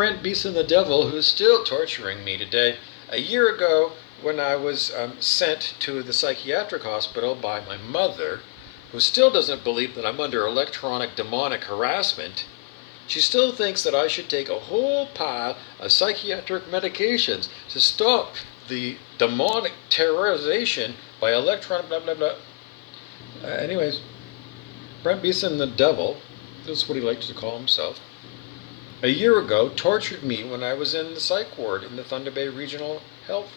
Brent Beeson the Devil, who's still torturing me today. A year ago, when I was sent to the psychiatric hospital by my mother, who still doesn't believe that I'm under electronic demonic harassment, she still thinks that I should take a whole pile of psychiatric medications to stop the demonic terrorization by electronic blah blah blah. Anyways, Brent Beeson the Devil, that's what he likes to call himself, a year ago tortured me when I was in the psych ward in the Thunder Bay Regional Health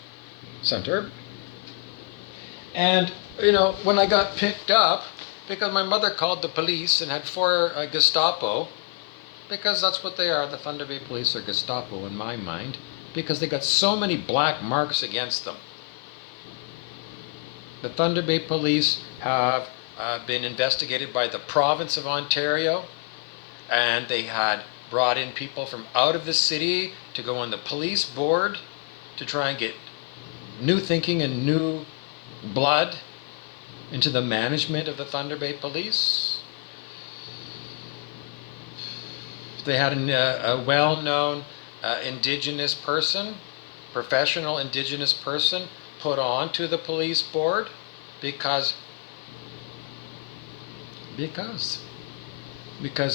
Center. And, when I got picked up, because my mother called the police and had four Gestapo, because that's what they are, the Thunder Bay police are Gestapo in my mind, because they got so many black marks against them. The Thunder Bay police have been investigated by the province of Ontario, and they had brought in people from out of the city to go on the police board to try and get new thinking and new blood into the management of the Thunder Bay Police. They had a well-known Indigenous person, professional Indigenous person, put on to the police board because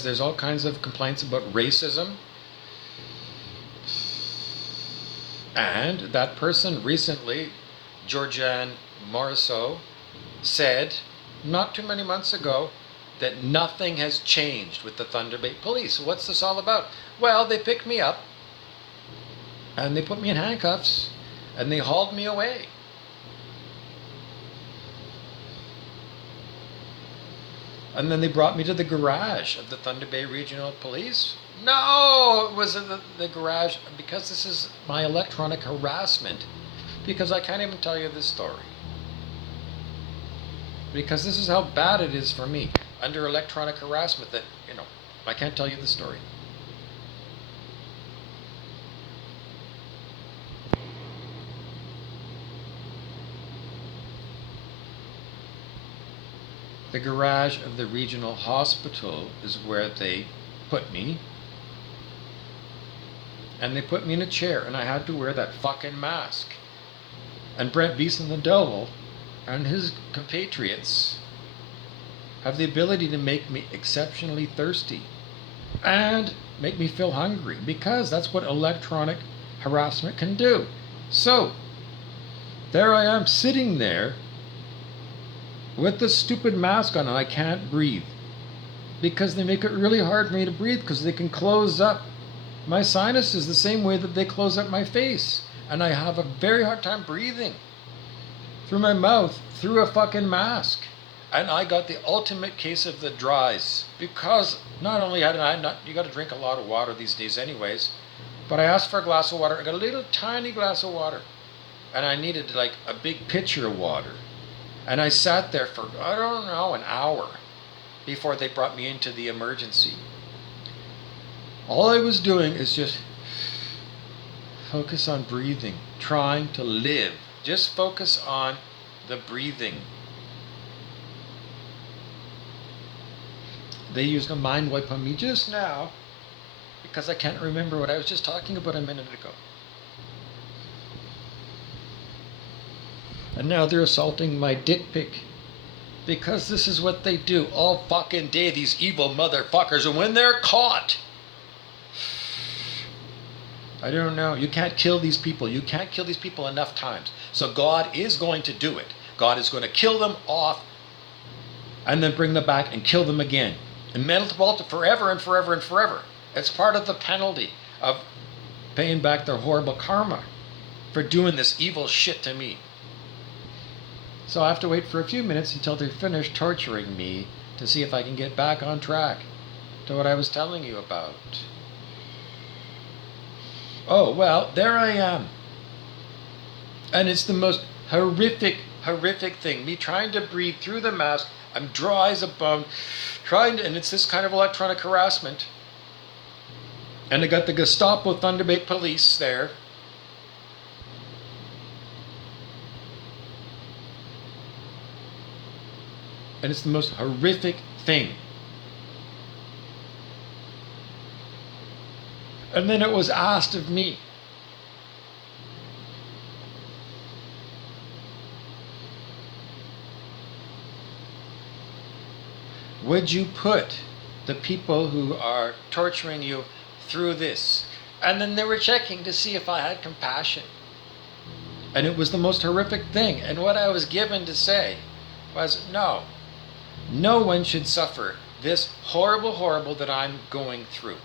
there's all kinds of complaints about racism. And that person recently, Georgianne Morisseau, said not too many months ago that nothing has changed with the Thunder Bay Police. What's this all about? Well, they picked me up and they put me in handcuffs and they hauled me away. And then they brought me to the garage of the Thunder Bay Regional Police. No, it was in the garage, because this is my electronic harassment. Because I can't even tell you this story. Because this is how bad it is for me. Under electronic harassment that, I can't tell you the story. The garage of the regional hospital is where they put me. And they put me in a chair, and I had to wear that fucking mask. And Brent Beeson the Devil and his compatriots have the ability to make me exceptionally thirsty and make me feel hungry, because that's what electronic harassment can do. So, there I am sitting there with the stupid mask on and I can't breathe, because they make it really hard for me to breathe, because they can close up my sinuses the same way that they close up my face, and I have a very hard time breathing through my mouth through a fucking mask. And I got the ultimate case of the dries, because not only had you got to drink a lot of water these days anyways, but I asked for a glass of water. I got a little tiny glass of water, and I needed like a big pitcher of water. And I sat there for, I don't know, an hour before they brought me into the emergency. All I was doing is just focus on breathing, trying to live. Just focus on the breathing. They used a mind wipe on me just now because I can't remember what I was just talking about a minute ago. And now they're assaulting my dick pic, because this is what they do all fucking day, these evil motherfuckers. And when they're caught, I don't know, you can't kill these people. You can't kill these people enough times. So God is going to do it. God is going to kill them off and then bring them back and kill them again. And multiple forever and forever and forever. It's part of the penalty of paying back their horrible karma for doing this evil shit to me. So I have to wait for a few minutes until they're finished torturing me to see if I can get back on track to what I was telling you about. Oh, well, there I am. And it's the most horrific thing. Me trying to breathe through the mask. I'm dry as a bone. And it's this kind of electronic harassment. And I got the Gestapo Thunder Bay Police there. And it's the most horrific thing. And then it was asked of me, would you put the people who are torturing you through this? And then they were checking to see if I had compassion. And it was the most horrific thing. And what I was given to say was, no, no one should suffer this horrible, horrible that I'm going through.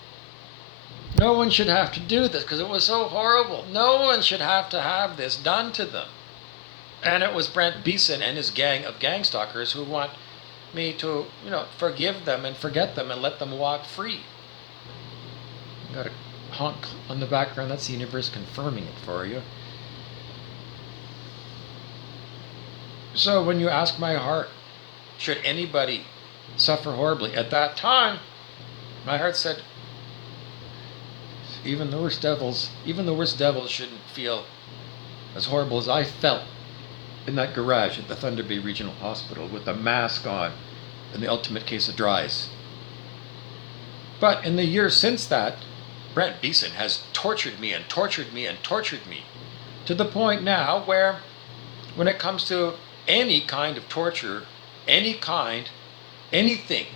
No one should have to do this because it was so horrible. No one should have to have this done to them. And it was Brent Beeson and his gang of gang stalkers who want me to, forgive them and forget them and let them walk free. Got a honk on the background. That's the universe confirming it for you. So when you ask my heart, should anybody suffer horribly? At that time, my heart said, even the worst devils shouldn't feel as horrible as I felt in that garage at the Thunder Bay Regional Hospital with the mask on in the ultimate case of dries. But in the years since that, Brent Beeson has tortured me and tortured me and tortured me to the point now where when it comes to any kind of torture, any kind, anything,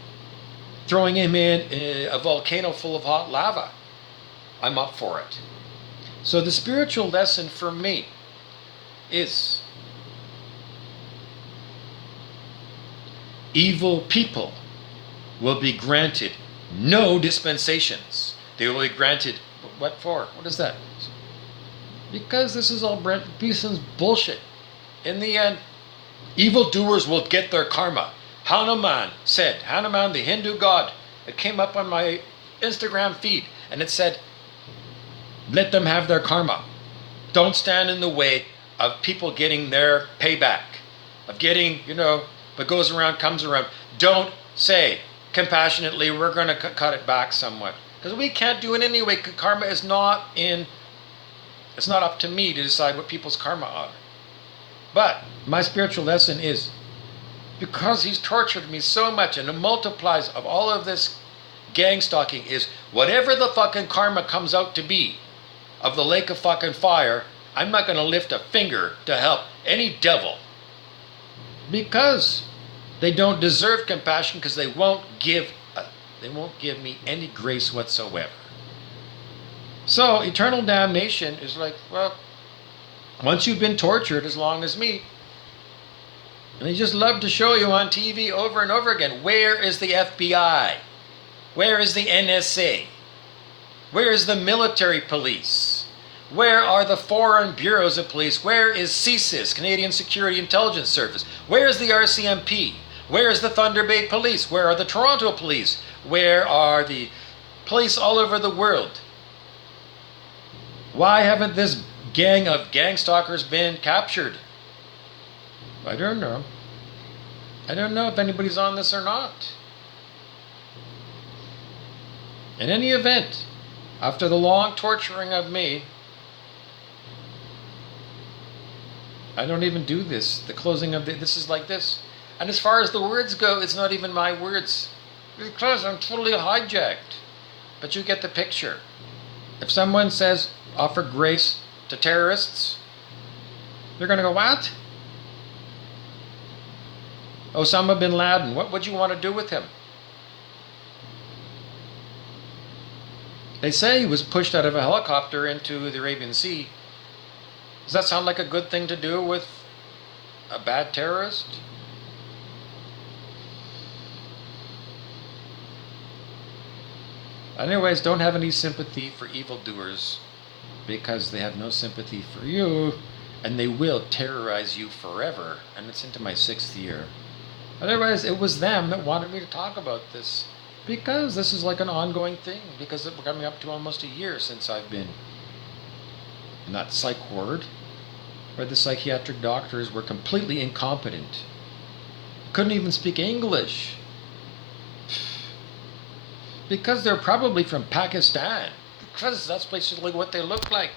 throwing him in a volcano full of hot lava, I'm up for it. So the spiritual lesson for me is evil people will be granted no dispensations. They will be granted, what for? What is that? Because this is all Brent Beeson's bullshit. In the end, evildoers will get their karma. Hanuman said, Hanuman, the Hindu god, it came up on my Instagram feed, and it said, let them have their karma. Don't stand in the way of people getting their payback, of getting, what goes around comes around. Don't say compassionately, we're going to cut it back somewhat. Because we can't do it anyway. Karma is it's not up to me to decide what people's karma are. But my spiritual lesson is, because he's tortured me so much and it multiplies of all of this gang stalking, is whatever the fucking karma comes out to be of the lake of fucking fire, I'm not going to lift a finger to help any devil. Because they don't deserve compassion, because they won't give me any grace whatsoever. So eternal damnation is like, well, once you've been tortured as long as me, and they just love to show you on TV over and over again, where is the FBI? Where is the NSA? Where is the military police? Where are the foreign bureaus of police? Where is CSIS, Canadian Security Intelligence Service? Where is the RCMP? Where is the Thunder Bay Police? Where are the Toronto Police? Where are the police all over the world? Why haven't this gang of gang stalkers been captured? I don't know. I don't know if anybody's on this or not. In any event, after the long torturing of me, I don't even do this. The closing of this is like this. And as far as the words go, it's not even my words. Because I'm totally hijacked. But you get the picture. If someone says, offer grace to terrorists, they're going to go, what? Osama bin Laden, what would you want to do with him? They say he was pushed out of a helicopter into the Arabian Sea. Does that sound like a good thing to do with a bad terrorist? Anyways, don't have any sympathy for evildoers, because they have no sympathy for you, and they will terrorize you forever. And it's into my 6th year. Otherwise, it was them that wanted me to talk about this, because this is like an ongoing thing, because we're coming up to almost a year since I've been in that psych ward, where the psychiatric doctors were completely incompetent. Couldn't even speak English. Because they're probably from Pakistan. Because that's basically what they look like.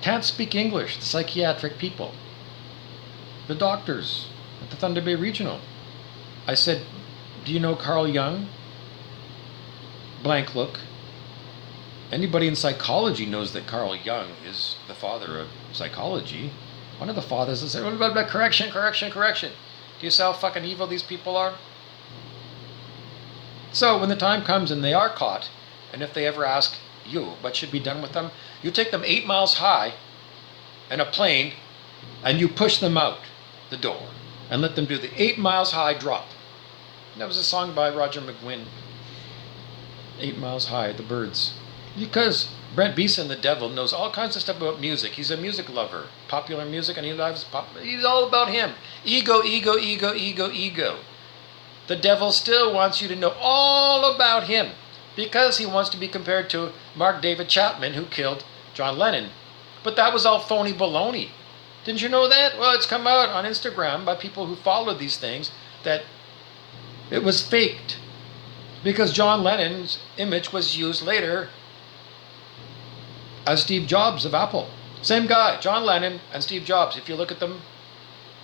Can't speak English, the psychiatric people. The doctors at the Thunder Bay Regional. I said, do you know Carl Jung? blank look. Anybody in psychology knows that Carl Jung is the father of psychology. One of the fathers that said, blah, blah, correction, correction, correction. Do you see how fucking evil these people are? So when the time comes and they are caught, and if they ever ask you what should be done with them, you take them 8 miles high in a plane and you push them out the door and let them do the 8 miles high drop. And that was a song by Roger McGuinn. 8 miles high, the birds. Because Brent Beeson, the devil, knows all kinds of stuff about music. He's a music lover, popular music, and he loves he's all about him. Ego, ego, ego, ego, ego. The devil still wants you to know all about him because he wants to be compared to Mark David Chapman, who killed John Lennon. But that was all phony baloney. Didn't you know that? Well, it's come out on Instagram by people who follow these things that it was faked because John Lennon's image was used later as Steve Jobs of Apple. Same guy, John Lennon and Steve Jobs. If you look at them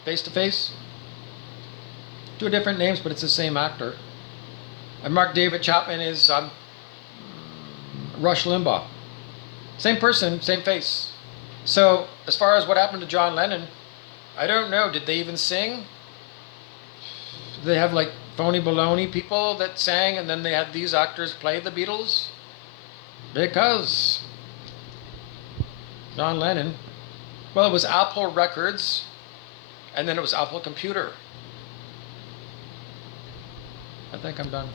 face to face, two different names, but it's the same actor. And Mark David Chapman is Rush Limbaugh. Same person, same face. So as far as what happened to John Lennon, I don't know. Did they even sing? Did they have like phony baloney people that sang and then they had these actors play the Beatles? Because John Lennon, well, it was Apple Records and then it was Apple Computer. I think I'm done.